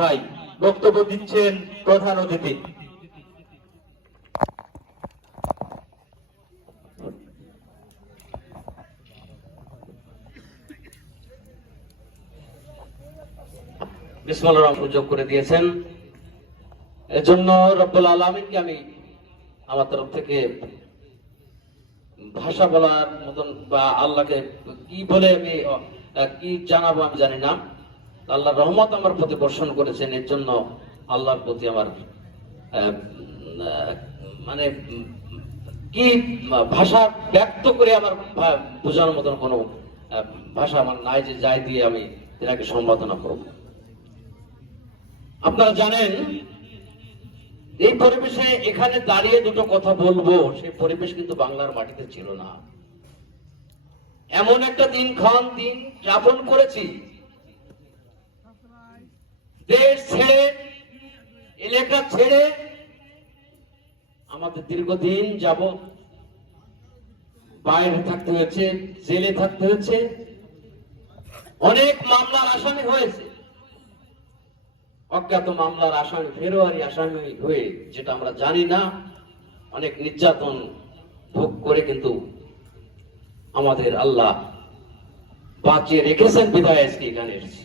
ভাই বক্তব্য দিচ্ছেন প্রধান অতিথি। বিসমিল্লাহির সুযোগ করে দিয়েছেন, এজন্য রব্বুল আলামিনকে আমি আমার তরফ থেকে ভাষা বলার মতন বা আল্লাহকে কি বলে আমি কি জানাবো আমি জানি না। আল্লাহর রহমত আমার প্রতি বর্ষণ করেছেন, এর জন্য আল্লাহর প্রতি আমার মানে কি ভাষা ব্যক্ত করে আমার বোঝানোর মতন কোনো ভাষা আমার নাই যে যাই দিয়ে আমি এটাকে সম্বোধনা করব। আপনারা জানেন এই পরিবেশে এখানে দাঁড়িয়ে দুটো কথা বলবো, সেই পরিবেশ কিন্তু বাংলার মাটিতে ছিল না। এমন একটা দিন যাপন করেছি, দেশ ছেড়ে এলাকা ছেড়ে আমাদের দীর্ঘদিন যাবত বাইরে থাকতে হয়েছে, জেলে থাকতে হয়েছে, অনেক মামলার আসামি হয়েছে, অজ্ঞাত মামলার আসামি, ফেরোয়ারি আসামি হয়ে, যেটা আমরা জানি না, অনেক নির্যাতন ভোগ করে কিন্তু আমাদের আল্লাহ বাঁচিয়ে রেখেছেন বিধায় আজকে এখানে এসেছি।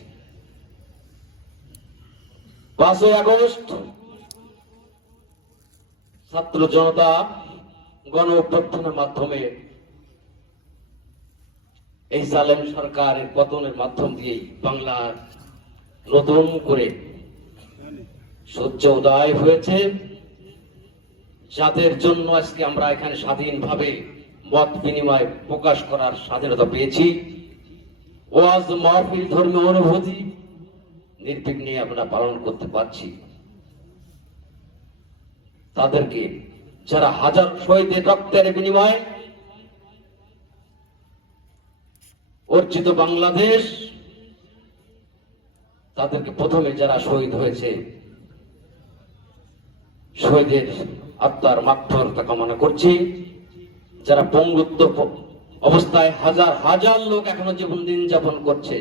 5ই আগস্ট ছাত্র জনতা গণ অভ্যুত্থানের মাধ্যমে এই জালেম সরকারের পতনের মাধ্যম দিয়েই বাংলা নতুন করে সূর্য উদয় হয়েছে, যাদের জন্য আজকে আমরা এখানে স্বাধীনভাবে মত বিনিময় প্রকাশ করার স্বাধীনতা পেয়েছি। ওয়াজ মাহফিল ধর্মীয় অনুভূতি নির্বিঘ্নে আমরা পালন করতে পারছি। তাদেরকে যারা হাজার শহীদের রক্তের বিনিময়ে অর্জিত বাংলাদেশ, তাদেরকে প্রথমে যারা শহীদ হয়েছে, শহীদের আত্মার মাগফিরাত কামনা করছি। যারা পঙ্গুত্ব অবস্থায় হাজার হাজার লোক এখনো জীবন দিন যাপন করছে,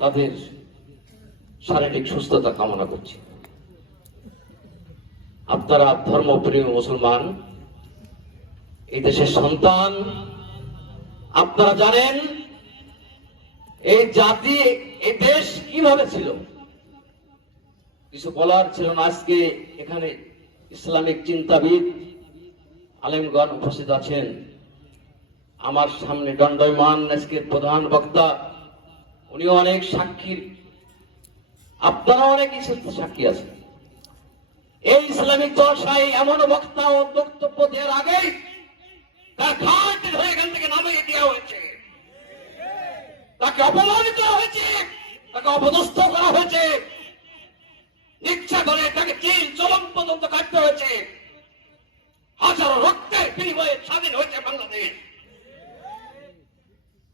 তাদের শারীরিক সুস্থতা কামনা করছি। আপনারা ধর্মপ্রিয় মুসলমান, এই দেশের সন্তান, আপনারা জানেন এই জাতি, এই দেশ কিভাবে ছিল। কিছু বলার ছিল না। আজকে এখানে ইসলামিক চিন্তাবিদ আলেমগণ উপস্থিত আছেন, আমার সামনে দণ্ডায়মান আজকের প্রধান বক্তা, উনি অনেক সাক্ষীর, আপনারা অনেক সাক্ষী আছেন। এই ইসলামিক জলসায় এমন বক্তা ও বক্তব্য দেওয়ার আগেই তার ঘাট ধরে এখান থেকে নামিয়ে দেওয়া হয়েছে, তাকে অপমানিত হয়েছে, তাকে অপদস্থ করা হয়েছে, ইচ্ছা করে তাকে চিল চলম পর্যন্ত কাটতে হয়েছে। হাজারো রক্তের বিনিময়ে স্বাধীন হয়েছে বাংলাদেশ।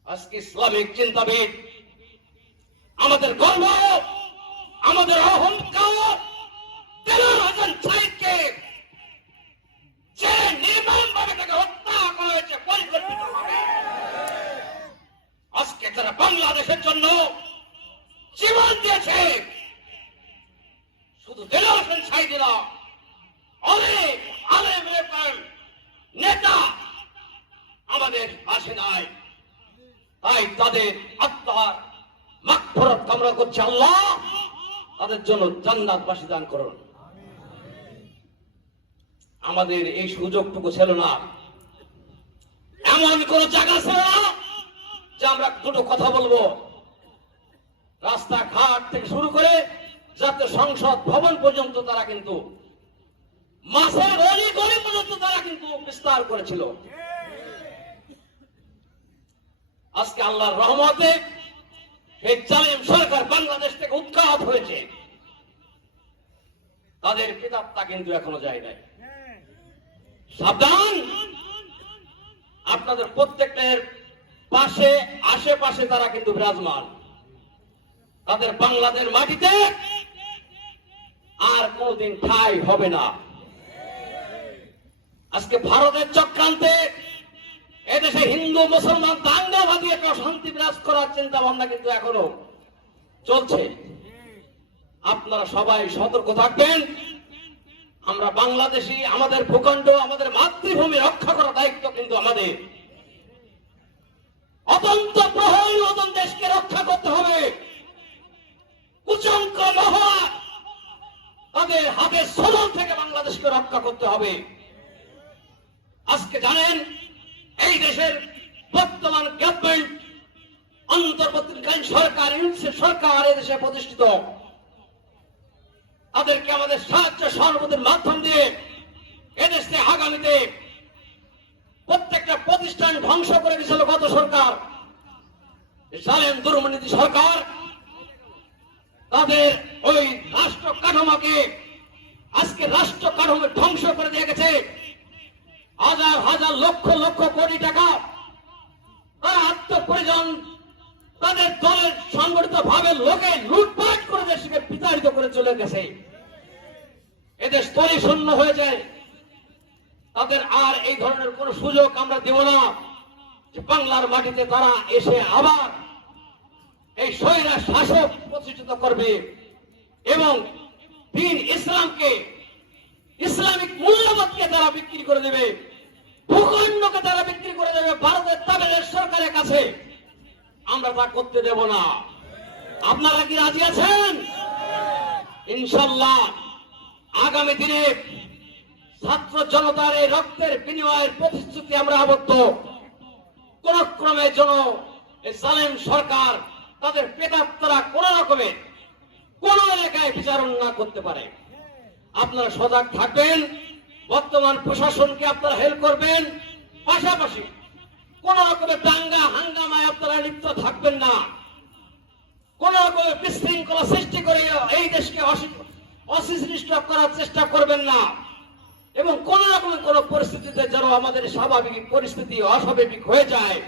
আজকে ইসলামিক চিন্তাবিদ আমাদের গর্ব, আমাদের অহংকার, দেলোয়ার হোসেন সাঈদকে যে নির্মমভাবে তাকে হত্যা করা হয়েছে পরিকল্পিতভাবে। আজকে যারা বাংলাদেশের জন্য জীবন দিয়েছে, শুধু দেলোয়ার হোসেন সাঈদী না, অনেক আলেম নেতা আমাদের পাশে নাই। তাই তাদের আত্মার মাগফিরাত কামনা করছে, আল্লাহ তাদের জন্য জান্নাতবাসী দান করুন। আমাদের এই সুযোগটুকু ছিল না, এমন কোন জায়গা ছিল না যে আমরা দুটো কথা বলবো। রাস্তাঘাট থেকে শুরু করে জাতীয় সংসদ ভবন পর্যন্ত তারা কিন্তু, মাছের গলি গলি পর্যন্ত তারা কিন্তু বিস্তার করেছিল। আজকে আল্লাহর রহমতে এই জালেম সরকার বাংলাদেশ থেকে উৎখাত হয়েছে, তাদের কিতাবটা কিন্তু এখনো যায় নাই। সাবধান, আপনাদের প্রত্যেকের পাশে আশেপাশে তারা কিন্তু বিরাজমান। তাদের বাংলাদেশের মাটিতে আর কোনদিন ঠাঁই হবে না। আজকে ভারতের চক্রান্তে এদেশে হিন্দু মুসলমান দাঙ্গা বাঁধিয়ে একটা শান্তি বিরাজ করার চিন্তা ভাবনা কিন্তু এখনো চলছে। আপনারা সবাই সতর্ক থাকবেন। আমরা বাংলাদেশী, আমাদের ভূখণ্ড, আমাদের মাতৃভূমি রক্ষা করার দায়িত্ব কিন্তু আমাদের। অতন্ত প্রহরী নতুন দেশকে রক্ষা করতে হবে। কুচক্র মহা তাদের হাতে সমল থেকে বাংলাদেশকে রক্ষা করতে হবে। আজকে জানেন এই দেশের বর্তমান গভর্নমেন্ট, অন্তর্বর্তীকালীন সরকার, সরকার এদেশে প্রতিষ্ঠিত, তাদেরকে আমাদের সাহায্য সহানুভূতির মাধ্যম দিয়ে এদেশে আগামীতে প্রত্যেকটা প্রতিষ্ঠান ধ্বংস করে দিয়েছিল গত সরকার, জালেম দুর্নীতি সরকার। তাদের ওই রাষ্ট্র কাঠামোকে আজকে রাষ্ট্র কাঠামো ধ্বংস করে দিয়ে গেছে। হাজার হাজার লক্ষ লক্ষ কোটি টাকা তারা আত্মপ্রয়োজন তাদের দলের সংগঠিত ভাবে লোকে লুটপাট করে দেশকে বিতাড়িত করে চলে গেছে। এদেশ তরি শূন্য হয়ে যায়। তাদের আর এই ধরনের কোন সুযোগ আমরা দেব না যে বাংলার মাটিতে তারা এসে আবার এই স্বৈরা শাসক প্রতিষ্ঠিত করবে এবং দ্বীন ইসলামকে, ইসলামিক মূল্যবোধকে তারা বিক্রি করে দেবে, ভূখণ্ডকে তারা বিক্রি করে দেবে ভারতের তাবেলের সরকারের কাছে। আমরা তা করতে দেব না। আপনারা কি রাজি আছেন? ইনশাআল্লাহ আগামী দিনে ছাত্র জনতার এই রক্তের বিনিময়ের প্রতিশ্রুতি আমরা আবদ্ধ। কোন ক্রমে যেন জালেম সরকার তাদের প্রেতাত্মারা কোন রকমে কোন এলাকায় বিচারণ না করতে পারে। আপনারা সজাগ থাকবেন। বর্তমান প্রশাসনকে আপনারা হেল্প করবেন। পাশাপাশি কোন রকমের দাঙ্গা হাঙ্গামায় আপনারা লিপ্ত থাকবেন না। কোন রকমের বিশৃঙ্খলা সৃষ্টি করে এই দেশকে অসৃষ্ট করার চেষ্টা করবেন না এবং কোন রকমের কোন পরিস্থিতিতে যেন আমাদের স্বাভাবিক পরিস্থিতি অস্বাভাবিক হয়ে যায়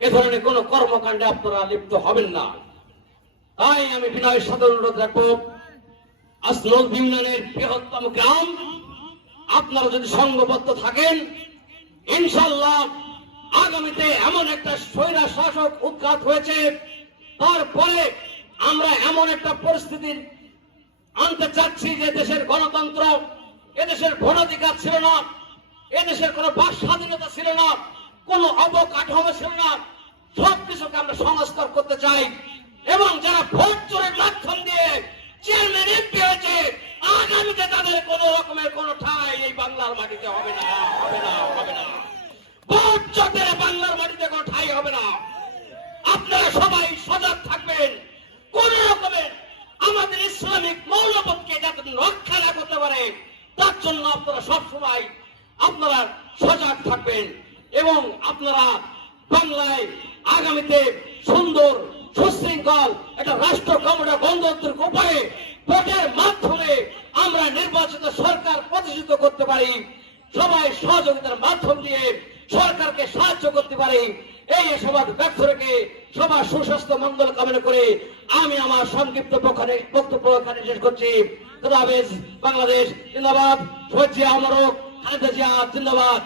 এ ধরনের কোন কর্মকাণ্ডে আপনারা লিপ্ত হবেন না। তাই আমি বিনয়ের সাথে অনুরোধ রাখবো, আসনল ইউনিয়নের বৃহত্তম গ্রাম, আপনারা যদি সংঘবদ্ধ থাকেন ইনশাআল্লাহ আগামীতে এমন একটা স্বৈরা শাসক উৎখাত হয়েছে, তারপরে আমরা এমন একটা পরিস্থিতি আনতে চাচ্ছি যে দেশের গণতন্ত্র, এদেশের ভোটাধিকার ছিল না, এদেশের কোনো বাক স্বাধীনতা ছিল না, কোন অবকাঠামো ছিল না, সবকিছুকে আমরা সংস্কার করতে চাই এবং যারা ভোট চোরের মাধ্যম দিয়ে চেয়ারম্যান এমপি হয়েছে আগামীতে তাদের কোন রকমের কোন ঠাঁই এই বাংলার মাটিতে হবে না, হবে না, হবে না। ভোট চোরের বাংলার মাটিতে কোন ঠাঁই হবে না। আপনারা সবাই সজাগ থাকবেন। কোন রকমের আমাদের ইসলামিক মৌলবোধকে যাতে রক্ষা না করতে পারে তার জন্য আপনারা সবসময় আপনারা সজাগ থাকবেন এবং আপনারা বাংলায় আগামীতে সুন্দর সুশৃঙ্খল একটা রাষ্ট্র ক্ষমতা গণতান্ত্রিক উপায়ে ভোটের মাধ্যমে আমরা নির্বাচিত সরকার প্রতিষ্ঠিত করতে পারি, সবাই সহযোগিতার মাধ্যম দিয়ে সরকারকে সাহায্য করতে পারি। এই সবার ব্যর্থ রেখে সবার সুস্বাস্থ্য মঙ্গল কামনা করে আমি আমার সংক্ষিপ্ত বক্তব্য এখানে শেষ করছি। খোদা হাফেজ। বাংলাদেশ জিন্দাবাদ। শহীদ জিয়া অমর হোক। খালেদা জিয়া জিন্দাবাদ।